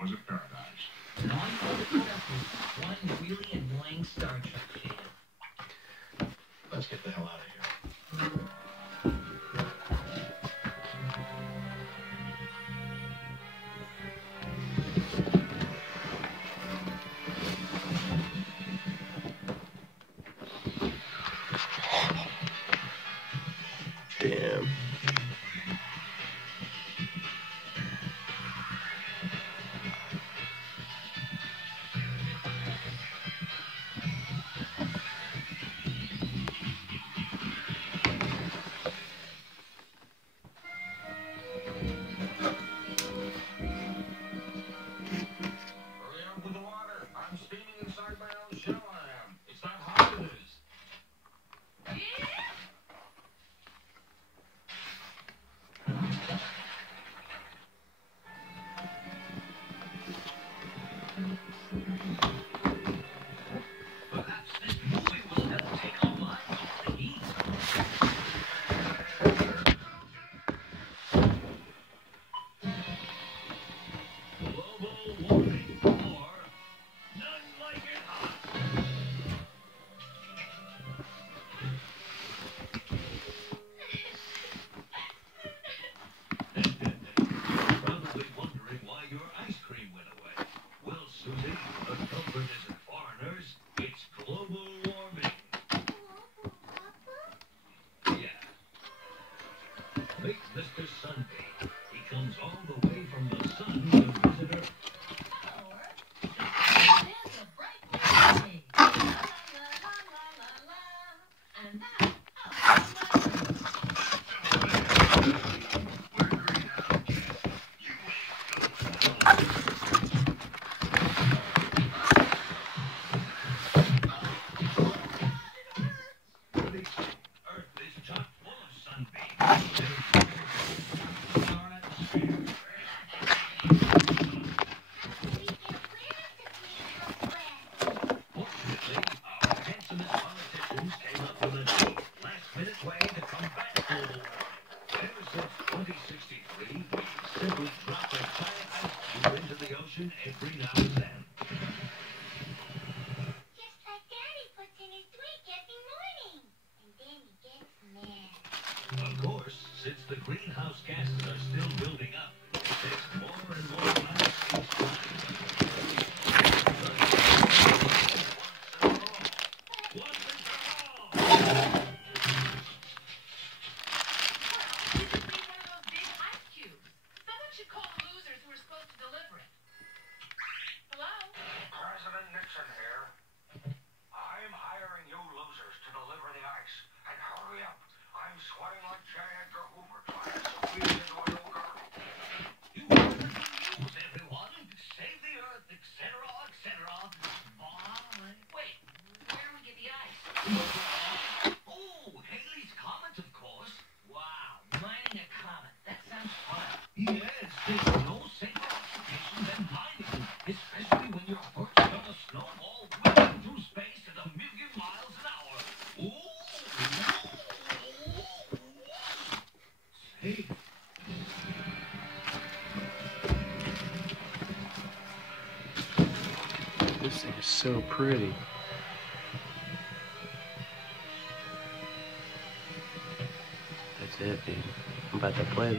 was a paradise. One really annoying Star Trek fan. Let's get the hell out of here. Damn. Mr. Sunbeam. He comes all the way from the sun to visit Earth. There's a bright new day. La, la, la, la, la, la. And that's Earth is chock full of sunbeams. Every now and then. Just like Daddy puts in his drink every morning. And then he gets mad. Of course, since the greenhouse gases are still building up, it takes more and more ice each time. Once and for all! This is one of those big ice cubes. Someone should call the losers who are supposed to deliver it. Hello? President Nixon here. I'm hiring you losers to deliver the ice. And hurry up. I'm sweating like J. Edgar Hoover trying to squeeze into a new girl. You heard the news, everyone. Save the Earth, etc., etc. Bye. Wait, where do we get the ice? Oh, Haley's Comet, of course. Wow, mining a comet. That sounds fun. Yes, there's no safer occupation than mining, especially when you're perched on a snowball whizzing through space at 1,000,000 miles an hour. Ooh. Safe. This thing is so pretty. That's it, dude. I'm about to play this.